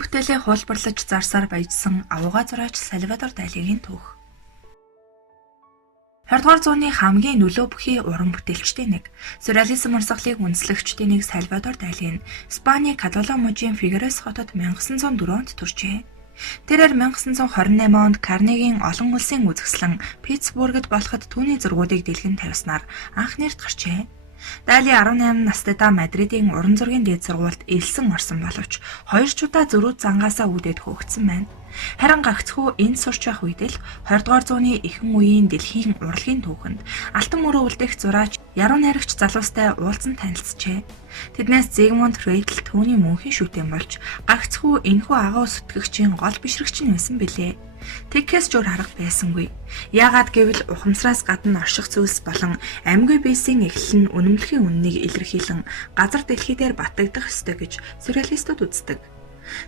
уран бүтээлээ хуулбарлаж зарсаар баяжсан авууга зураач Сальвадор Далигийн түүх. 20-р зууны хамгийн нөлөө бүхий уран бүтээлчдийн нэг, сюрреализм урсгалыг үндэслэгчдийн нэг Сальвадор Дали нь Испаний Каталон мужийн Фигерес хотод 1904 онд төржээ. Тэрээр 1928 онд Карнегийн олон улсын үзэсгэлэн Питтсбургт болоход түүний зургуудыг дэлгэн тавьснаар анх нэрт гарчээ. Дали 18 настайдаа Мадридын уран зургийн дээд сургуульд элсэн орсон боловч 2 чудаа зөрүүд зангаасаа үүдээд хөөгдсөн байна. Харин гагцхүү энд сурч байх үед л 20-р зууны ихэнх үеийн дэлхийн урлагийн түүхэнд алтан мөрөө үлдэх зураач яруу найрагч залуустай уулзсан танилцжээ. Тэднээс Зигмунд Фрейдл түүний мөнхийн шүтэн болж гагцхүү энэхүү агуу сүтгэгчийн гол бишрэгч нь байсан билээ. Тэгхээс жур арга байсангүй. Яагаад гэвэл ухамсараас гадна орших зүйлс болон амьгүй биесийн эхлэл нь үнэмлэхийн үннийг илэрхийлэн газар дэлхий дээр батагдах ёстой гэж сюрреалистууд үздэг.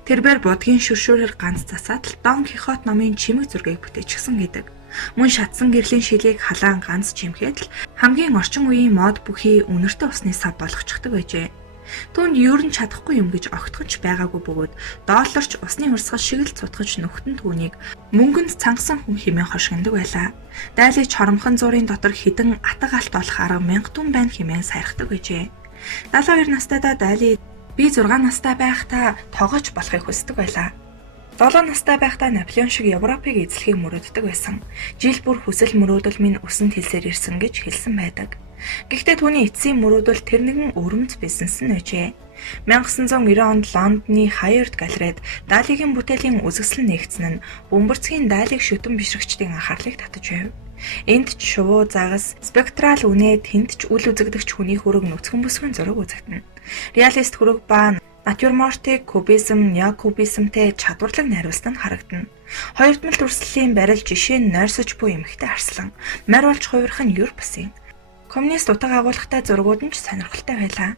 Тэрбээр будгийн шүршүүрээр ганц засаад л Дон Кихот номын чимэг зургийг бүтээчихсэн гэдэг. Мөн шатсан гэрлийн шилийг халаан ганц чимхэд л хамгийн орчин үеийн мод бүхий үнэртэй усны сав болгочихдог байжээ. Түүнд юу ч чадахгүй юм гэж огтхонч байгаагүй бөгөөд долларч усны урсгал шиг л цутгаж нөхтөн түүнийг мөнгөнд цангасан хүн хэмээн хошигндог байлаа. Дайлыг чоромхон зуурын дотор хідэн атга алт болох арга мянгатун байна хэмээн сайрхдаг байжээ. 72 настайдаа Дали би 6 настай байхдаа тоогооч болохыг хүсдэг байлаа. 7 настай байхдаа Наполеон шиг Европыг эзлэхийг мөрөөддөг байсан. Жил бүр хүсэл мөрөөдөл минь усанд хэлсээр ирсэн гэж хэлсэн байдаг. Гэхдээ түүний эцсийн мөрөөдөл тэр нэгэн өрөмц бизнес нь байжээ. 1990 онд Лондоны Хайерд галерейд Далигийн бүтээлийн үзэсгэлэн нэгдсэн нь бөмбөрцгийн Далиг шүтэн бишрэгчдийн анхаарлыг татаж байв. Энд ч шувуу загас, спектрал үнэ, тэнд ч үл үзэгдэгч хүний хүрэг нүцгэн бүсгэн зураг үзэгдэнэ. Реалист хүрэг ба натюрмортик, кубизм, неокубизмтэй чадварлаг найруулсан нь харагдана. Хоёрдмал дүрслэлийн барил жишээ нь нойрсож буй эмэгтэй арслан, морь болж хувирах нь юр басын. Коммунист утга агуулгатай зургууд нь ч сонирхолтой байлаа.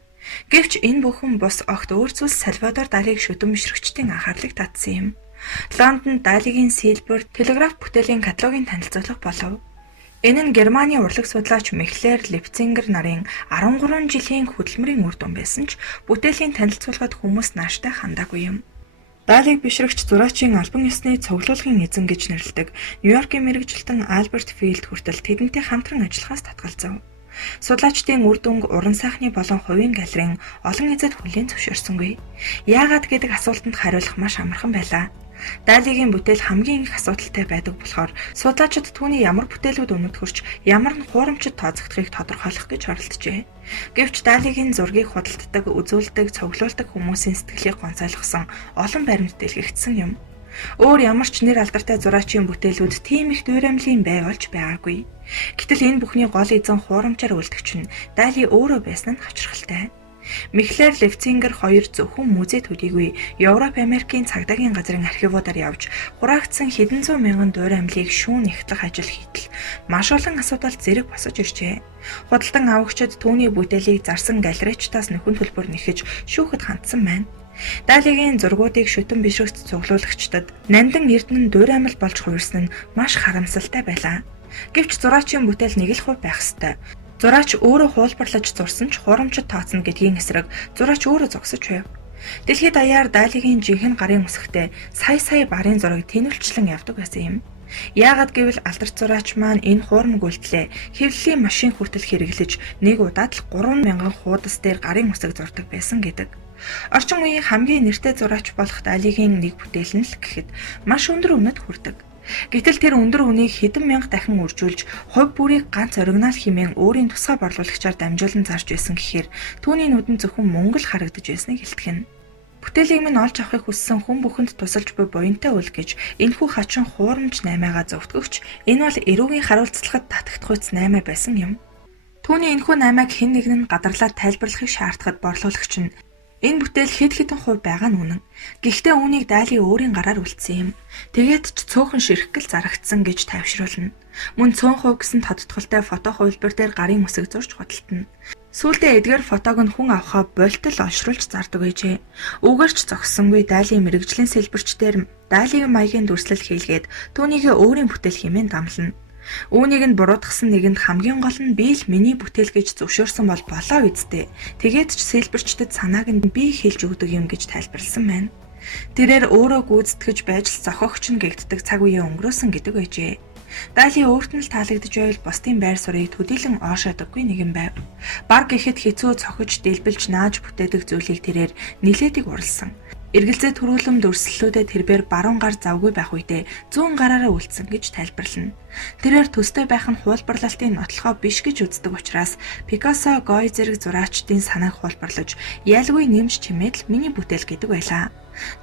Гэвч энэ бүхэн бус огт өөр зүйлс Сальвадор Далиг шүтэн бишрэгчдийн анхаарлыг татсан юм. Лондонд Далигийн Сильбер телеграф бүтээлийн каталогийн танилцуулга болов. Энэ нь Германы урлаг судлаач Михлер Лейпцингер нарын 13 жилийн хөдөлмөрийн үр дүн байсан ч бүтээлийн танилцуулгад хүмүүс нааштай хандаагүй юм. Далиг бишрэгч зураачийн албан ёсны цуглуулгын эзэн гэж нэрлэдэг Нью-Йоркийн мэргэжилтэн Альберт Филд хүртэл тэдэнтэй хамтран ажиллахаас татгалзав. Судлаачдын үр дүнг уран сайхны болон хувийн галерейн олон эзэд хүлээн зөвшөөрсөнгүй. Яагаад гэдэг асуултанд хариулах маш амархан байлаа. Далигийн бүтээл хамгийн их асуудалтай байдаг болохоор судлаачид түүний ямар бүтээлүүд өнөдгөрч ямар нь хуурамчид тооцогдохыг тодорхойлох гэж оролджээ. Гэвч Далигийн зургийг худалддаг, үзүүлдэг, цуглуулдаг хүмүүсийн сэтгэлийг гонцойлгосон олон баримт дэлгэгдсэн юм. Өөр ямар ч нэр алдартай зураачийн бүтээлүүд тийм их дүүрэмлийн бай болж байгаагүй. Гэтэл энэ бүхний гол эзэн хуурамчаар үлдэгч нь Дали өөрөө байсан нь хавчралтай. Михлер Лейпцингер хоёр зөвхөн музей төдийгүй Европ Америкийн цагдаагийн газрын архивуудаар явж хураагдсан хэдэн зуун мянган дуур амьлыг шүүн ихтлэх ажил хийтэл маш олон асуудал зэрэг босож иржээ. Худалдан авагчид түүний бүтээлийг зарсан галерейчдаас нөхөн төлбөр нэхэж шүүхэд хандсан байна. Далигийн зургуудыг шүтэн бишрэгт цуглуулагчдад нандин эрдэнэн дуур амьл болж хувирсан нь маш харамсалтай байлаа. Гэвч зураачийн бүтээл нэг л хувь байх ёстой. Зураач өөрөө хуулбарлаж зурсан ч хуурамчид тооцно гэдгийн эсрэг зураач өөрөө зогсож байв. Дэлхийд даяар Далигийн жинхэнэ гарын үсгтээ сая барын зураг тэнүүлчлэн явдаг байсан юм. Яагаад гэвэл алдарт зураач маань энэ хуурам гүйлтлээ хэвлэлийн машин хүртэл хэрэглэж нэг удаад л 3000 хуудас дээр гарын үсэг зурдаг байсан гэдэг. Орчин үеийн хамгийн нэртэй зураач болох Далигийн нэг бүтээл нь л гэхэд маш өндөр үнэт хүрдэг. Гэтэл тэр өндөр үнийг хэдэн мянга дахин үржүүлж, хувь бүрийг ганц оригинал хэмээн өөрийн тусгай борлуулагчаар дамжуулан зарж байсан гэхээр түүний нүдэнд зөвхөн мөнгө л харагдаж байсныг илтгэнэ. Бүтээлийг минь олж авахыг хүссэн хүн бүхэнд тусалж буй буянтай үл гэж энэхүү хачин хуурамч 8-аа зөвтгөгч энэ бол эрүүгийн харуулцлагад татагдах үйц 8 байсан юм. Түүний энэхүү 8-аг хэн нэгэн нь гадарлаад тайлбарлахыг шаардахад борлуулагч нь энэ бүтээл хэд хэдэн хувь байгаа нь үнэн. Гэхдээ үүнийг Дали өөрийн гараар үлдсэн юм. Тэгээд ч цөөхөн ширхгэл зарагдсан гэж тайвшруулна. Мөн цөөн хувь гэсэн тодтголтой фото хувилбар дээр гарын үсэг зурж худалдана. Сүүлдээ эдгээр фотог нь хүн авахаа болтол олшруулж зардаг байжээ. Үгээрч зогссонгүй Дали мэрэгжлийн сэлбэрчдээр Далигийн маягийн дүрслэл хийлгээд түүнийг өөрийн бүтээл хэмээн дамлана. Үүнийг нь буруутгасан нэгэнд хамгийн гол нь би л миний бүтээл гэж зөвшөөрсөн бол болоо үсттэй. Тэгээд ч сэлбэрчдэд санааг нь би хэлж өгдөг юм гэж тайлбарласан байна. Тэрээр өөрөө гүйцэтгэж байж л зохиогч нь гэгддэг цаг үеэ өнгөрөөсөн гэдэг байжээ. Дали өөрт нь л таалагдж байвал бусдын байр суурийг төдийлөн оошоодаггүй нэгэн байв. Баг гэхэд хэцүү цохиж дэлбэлж нааж бүтээдэг зүйлийг тэрээр нилээдэг урлсан. Эргэлзээ төрүүлэм дүрслэлүүдэд тэрбээр баруун гар завгүй байх үедээ 100 гараараа үлдсэн гэж тайлбарлана. Тэрээр төстэй байх нь хуулбарлалтын нотлохоо биш гэж үздэг учраас Пикассо, Гой зэрэг зураачдын санааг хуулбарлаж ялгүй нэмж чимээд л миний бүтээл гэдэг байлаа.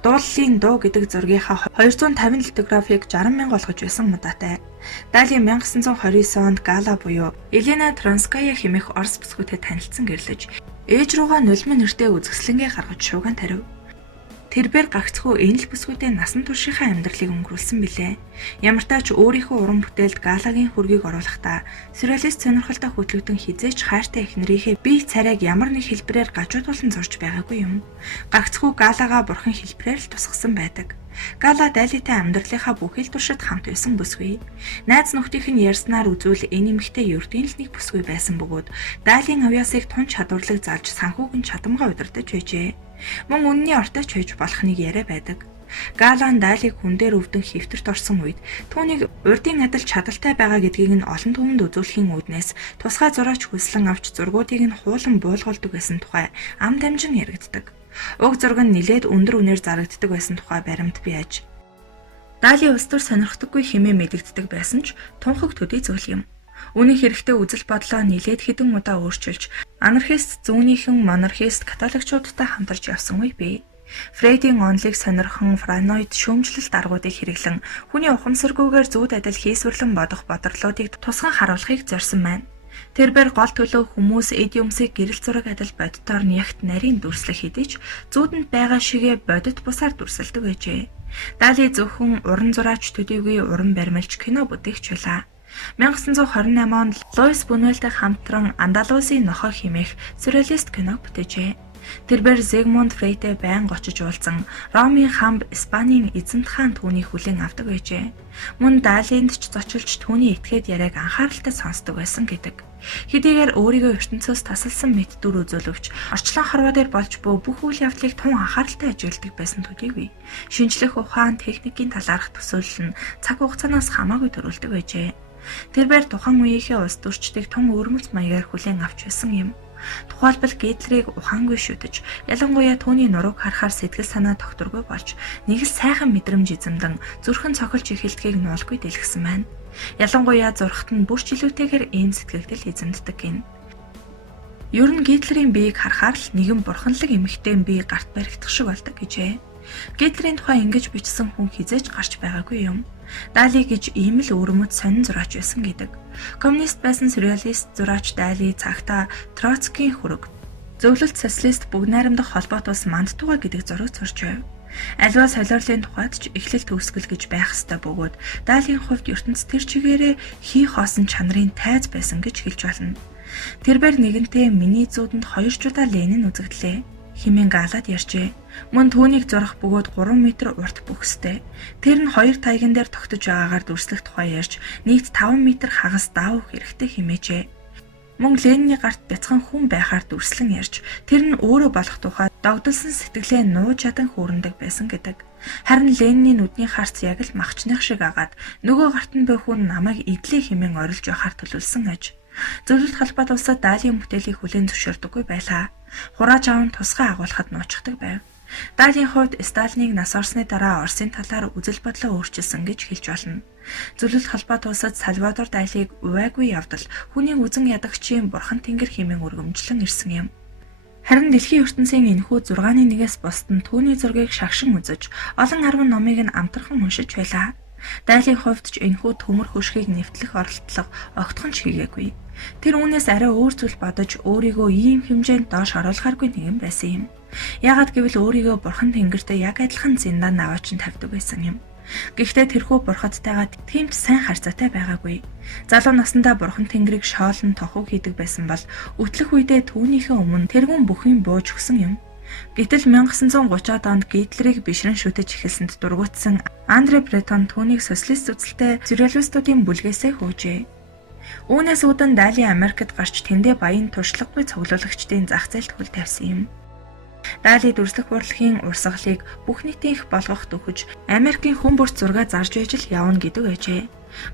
Дууллын дуу гэдэг зургийнхаа 250 литографийг 60,000 болгож байсан мудаатай. Дали 1929 онд Гала буюу Елена Тронская хэмээх орос бүсгүйтэй танилцсан гэрлэж ээж руугаа нулимын нэртэй үзэсгэлэнгээ гаргаж шууган тарив. Тэрбээр гагцхүү энэ л бүсгүйтэй насан туршийнхаа амьдралыг өнгөрүүлсэн билээ. Ямар ч тач өөрийнхөө уран бүтээлд Галагийн хөргийг оруулахдаа сюрреалист сонирхолтой хөтлөгдөн хизээч хайртай эхнэрийнхээ бие царайг ямар нэг хэлбэрээр гажуудуулан зурж байгаагүй юм. Гагцхүү Галагаа бурхан хэлбэрээр л тусгасан байдаг. Гала Далитай амьдралынхаа бүхэл туршид хамт байсан бүсгүй. Найз нөхдийнх нь ярьснаар үзвэл энэ эмэгтэй ердийн л нэг бүсгүй байсан бөгөөд Далийн авьяасыг тун чадварлаг залж санхүүг нь чадамгаа удирдах байжээ. Мөн үнний ортой ч байж болох нэг яриа байдаг. Галан Далиг хүн дээр өвдөн хөвтөрт орсон үед түүнийг урдын адил чадaltaй байгаа гэдгийг нь олон түмэнд үзүүлэхийн үүднээс тусгай зураач хүслэн авч зургуудыг нь хуулан буулгалдаг байсан тухай ам дамжин яригддаг. Уг зураг нь нилээд өндөр үнээр зарагддаг байсан тухай баримт биеж. Дали улс төр сонирхдаггүй хэмээн мэдэгддэг байсан ч тунхаг төдий зүйл юм. Үүний хэрэгтэй үзэл бодлоо нилээд хэдэн удаа өөрчилж анархист, зүүнийнхэн монархист католикчуудтай хамтарч явсан үе бий. Фрейдийн онолыг сонирхон параноид шүүмжлэлт аргуудыг хэрэглэн хүний ухамсаргүйгээр зүүд адил хийсвэрлэн бодох бодлоодыг тусган харуулахыг зорьсон байна. Тэрбээр гол төлөв хүмүүс эд юмсыг гэрэл зураг адил боддоор нь ягт нарийн дүрслэх хэдий ч зүүдэнд байгаа шигээ бодит бусаар дүрсэлдэг байжээ. Дали зөвхөн уран зураач төдийгүй уран баримлж кино бүтээгч байлаа. 1928 онд Луис Бунуэлтэй хамтран Андалусын нохой хэмээх сюрреалист киног бүтээжээ. Тэрбээр Зигмунд Фрейдтэй байнга очиж уулзсан Ромын хамб Испанийн эзэнт хаан түүнийг хүлээн авдаг байжээ. Мөн Далинд ч зочилж түүний этгээд яриаг анхааралтай сонсдог байсан гэдэг. Хэдийгээр өөрийгөө ертөнцөөс тасалсан мэт дүр үзүүлвч орчлон хорвоо дээр болж буй бүх үйл явдлыг тун анхааралтай ажигладаг байсан төдийгүй шинжлэх ухаан техникийн талаарх төсөөлөл нь цаг хугацаанаас хамаагүй төрүүлдэг байжээ. Тэрбээр тухайн үеийнхээ улс төрчдийг тун өрмөц маягаар хүлээн авч байсан юм. Тухайлбал Гитлерийг ухаангүй шүтэж, ялангуяа түүний нурууг харахаар сэтгэл санаа тогтворгүй болж, нэг л сайхан мэдрэмж эзэмдэн зүрхэн цохилж эхэлдгийг нуулгүй дэлгэсэн байна. Ялангуяа зурхт нь бүрч илүүтэйгээр ийм сэтгэгдэл эзэмддэг гин. Ер нь Гитлерийн биеийг харахаар л нэгэн бурханлаг эмэгтэй бие гарт баригдах шиг болдог гэжээ. Гитлерийн тухай ингэж бичсэн хүн хизээч гарч байгаагүй юм. Дали гэж ийм л өөрмөц сонин зураач байсан гэдэг. Коммунист байсан сюрреалист зураач Дали цагта Троцкийн хөрөг, зөвлөлт социалист бүгд найрамдах холбоот ус мандтугаа гэдэг зураг зурж байв. Аливаа солиорлын тухайд ч эхлэл төгсгөл гэж байх ёстой бөгөөд Далийн хувьд ертөнц тэр чигээрээ хий хоосон чанарын тайз байсан гэж хэлж байна. Тэрбээр нэгэнтээ миний зүүдэнд 2 жудаа Ленин үзэгдлээ хэмээн Галад ярьжээ. Мөн түүнийг зурах бөгөөд 3 м урт бүхстэй. Тэр нь 2 таяган дээр тогтож байгаагаар дүрслэх тухай ярьж нийт 5 м хагас даавах хэрэгтэй хэмээжээ. Мөн Ленины гарт бяцхан хүн байхаар дүрслэн ярьж тэр нь өөрөө болох тухай догдолсон сэтгэлээ нууж чадан хөөрөндөг байсан гэдэг. Харин Ленины нүдний харц яг л махчных шиг агаад нөгөө гарт нь буй хүн намайг идлээ хэмээн орилж байхаар төлөвлөсөн аж. Зөвлөлт холбоот улсад Далийн бүтээлийг хүлээн зөвшөөрдөггүй байлаа. Хурааж аван тусгай агуулхад нуучдаг байв. Далийн хувьд Сталиныг нас орсны дараа Оросын талаар үзэл бодлоо өөрчилсөн гэж хэлж болно. Зөвлөлт холбоот улсад Сальвадор Далийг увайгүй явдал хүний үзэн ядагчийн бурхан тэнгэр хэмээн өргөмжлөн ирсэн юм. Харин дэлхийн ертөнцийн энэхүү 6-1-ээс бусд нь түүний зургийг шагшин үзэж, олон арван номыг нь амтархан уншиж байлаа. Далийн хувьд ч энэхүү төмөр хөшгийг нэвтлэх оролдлого огтхон ч хийгээгүй. Тэр үүнээс арай өөр зүйл бодож өөрийгөө ийм хэмжээнд доош оруулахааргүй нэгэн байсан юм. Яагад гэвэл өөрийгөө бурхан тэнгэртэй яг адилхан зиндаан аваачин тавьдаг байсан юм. Гэхдээ тэрхүү бурхадтайгаа тийм ч сайн харьцаатай байгаагүй. Залуу наснда бурхан тэнгэрийг шоолн тохуу хийдэг байсан бол өтлөх үедээ түүнийхээ өмнө тэргүүн бүхэн бууж өгсөн юм. Гэтэл 1930-аад онд Гитлерийг бишрэн шүтэж эхэлсэнд дургуутсан Андре Бретон түүнийг социалист үзэлтэй сюрреалистуудын бүлгээсээ хөөжээ. Үүнээс үүдэн Дали Америкт гарч тэндээ баян туршлагагүй цуглуулагчдын зах зээлд хөл тавьсан юм. Дали дүрслэх урлагийн урсгалыг бүх нийтийн их болгоход өгөж, Америкийн хүн бүрт зураг зарж байж л явна гэдэг байжээ.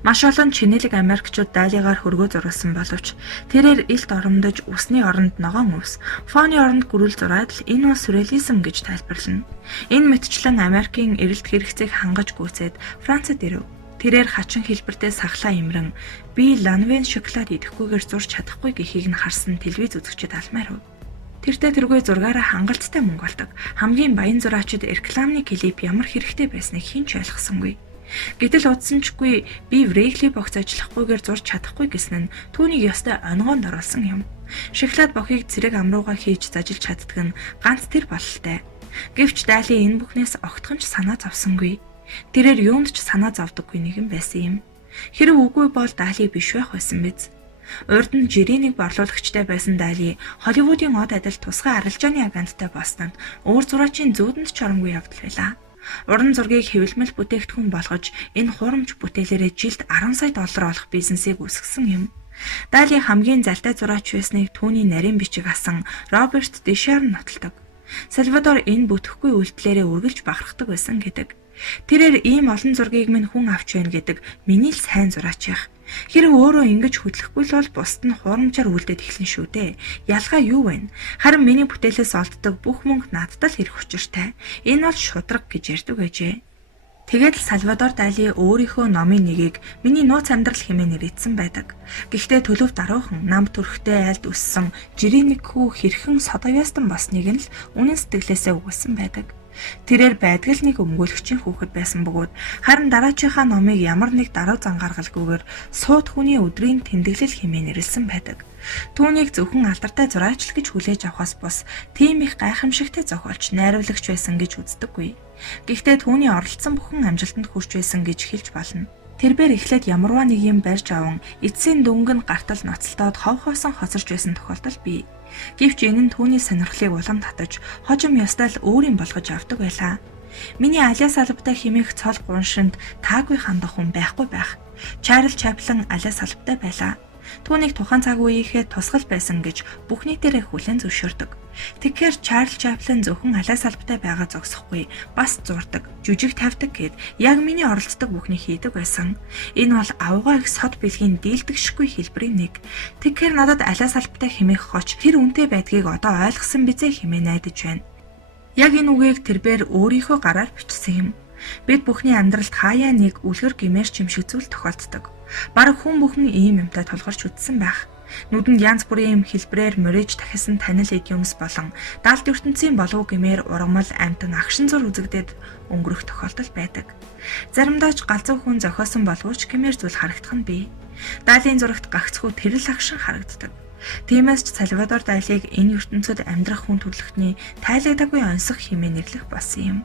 Маш олон чинэлэг Америкчууд Далигаар хөргөө зурсан боловч тэрээр илт оромдож усны оронд ногоон ус, фоны оронд гөрүүл зураад л энэ бол сюрреализм гэж тайлбарлана. Энэ мэтчлэн Америкийн эрэлт хэрэгцээг хангаж гүйцээд Францад ирэв. Тэрээр хачин хэлбэртэй сахлаа имрэн би Ланвен шоколад идэхгүйгээр зурж чадахгүй гэхийг нь харсан телевиз үзэгчид алмаар өв. Тэртээ тэргүй зургаараа хангалттай мөнгө олдог. Хамгийн баян зураачид рекламны клип ямар хэрэгтэй байсныг хэн ч ойлгосонгүй. Гэтэл удсанчгүй би Врегли богц ажиллахгүйгээр зурж чадахгүй гэсэн нь түүнийг ёстой онгоонд оруулсан юм. Шоколад бохыг цэрэг амрууга хийж зажилж чаддаг нь ганц тэр бололтой. Гэвч Дали энэ бүхнээс огтхон ч санаа зовсонгүй. Тэрээр юунд ч санаа зовдоггүй нэгэн байсан юм. Хэрэв үгүй бол Дали биш байх байсан биз. Урд нь жирийн нэг борлуулагчтай байсан Дали Холливуудын од адил тусгай арилжааны агенттай болснонд өөр зураачийн зүүдэнд ч оромгүй явдал байлаа. Уран зургийг хэвлэмэл бүтээгдэхүүн болгож энэ хурамч бүтээлээрээ жилд 10 сая доллар олох бизнесийг үүсгэсэн юм. Дали хамгийн залтай зураач байсныг түүний нарийн бичиг асан Роберт Дешар нотолдог. Сальвадор энэ бүтэхгүй үйлдэлээрээ үргэлж бахархдаг байсан гэдэг. Тэрээр ийм олон зургийг минь хүн авч байна гэдэг миний л сайн зураач яах. Хэрэв өөрөө ингэж хөдлөхгүй л бол бусд нь хурамчаар үлдээд эхлэн шүү дээ. Ялгаа юу вэ? Харин миний бүтээлээс олддог бүх мөнгө надад л хэрэг учиртай. Энэ бол шудраг гэж ярьдаг байжээ. Тэгээд л Сальвадор Дали өөрийнхөө номын нэгийг миний нууц амьдрал хэмээн нэрийдсэн байдаг. Гэхдээ төлөв даруухан нам төрхтэй айлд өссөн жирийн нэг хүү хэрхэн содовястан болсныг нь л үнэн сэтгэлээсээ үгэлсэн байдаг. Тэрээр байдгал нэг өмгөөлөгчийн хүүхэд байсан бөгөөд харин дараачийнхаа номыг ямар нэг даруй зан гаргалгүйгээр сууд хүний өдрийн тэмдэглэл хэмээн нэрлсэн байдаг. Түүнийг зөвхөн алдартай зураач гэж хүлээж авахаас бус тийм их гайхамшигтай зохиолч, найруулагч байсан гэж үздэггүй. Гэхдээ түүний оролцсон бүхэн амжилтанд хүрч байсан гэж хэлж болно. Тэрээр эхлээд ямарваа нэг юм барьж аван эцсийн дөнгө нь гартал ноцолдоод хов хоосон хоцорч байсан тохиолдол бий. Гэвч энэ нь түүний сонирхлыг улам татаж, хожим ёстой л өөрийн болгож авдаг байлаа. Миний Алиас албатай хэмээх цол гуншинд таагүй хандах хүн байхгүй байх. Чарльз Чаплин Алиас албатай байлаа. Түүнийг тухайн цаг үеийнхээ тусгал байсан гэж бүх нийтээрээ хүлээн зөвшөөрдөг. Тэгэхээр Чарльз Чаплин зөвхөн Алиас албатай байгаа зогсохгүй, бас зурдаг, жүжиг тавьдаг гэд яг миний оролцдог бүхнийг хийдэг байсан. Энэ бол авгаа их сод бэлгийн дийлдэгшгүй хэлбэрийн нэг. Тэгэхээр надад Алиас албатай хэмээх хоч тэр үнэтэй байдгийг одоо ойлгосон бизээ хэмээн найдаж байна. Яг энэ үгийг тэрээр өөрийнхөө гараар бичсэн юм. Бид бүхний амьдралд хаяа нэг үлгэр гимээр чимшиг зүйл тохиолддог. Бараг хүн бүхэн ийм юмтай тулгарч үтсэн байх. Нүдэнд янз бүрийн хэлбрээр мөрөж дахисан танил идиомс болон даалт ертөнцийн болов гэмээр ургамал амтан агшин зур үзэгдээд өнгөрөх тохиолдол байдаг. Заримдаа ч галзуу хүн зохиосон боловч гэмээр зүйл харагдах нь бий. Далийн зурагт гагцхүү тэрэл агшин харагддаг. Тиймээс ч Сальвадор Далиг энэ ертөнцид амьдрах хүн төрлөختний тайлагдаагүй онцлог хэмээн нэрлэх болсон юм.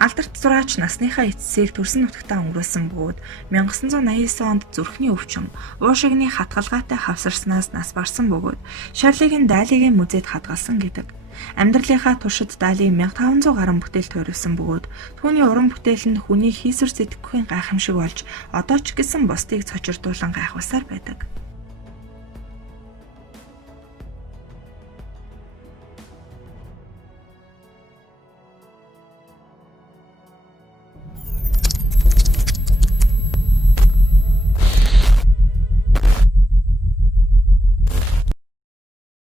Алдарт зураач насныхаа эцсийг төрсөн нутагтаа өнгөрүүлсэн бөгөөд 1989 онд зүрхний өвчин, уушигны хатгалгаатай хавсарснаас нас барсан бөгөөд Шарлигийн Далигийн музейд хадгалсан гэдэг. Амьдралынхаа туршид Дали 1500 гаруй бүтээл тойруулсан бөгөөд түүний уран бүтээл нь хүний хийсвэр сэтгэхийн гайхамшиг болж одоо ч гэсэн бусдыг цочирдуулан гайхуулсаар байдаг.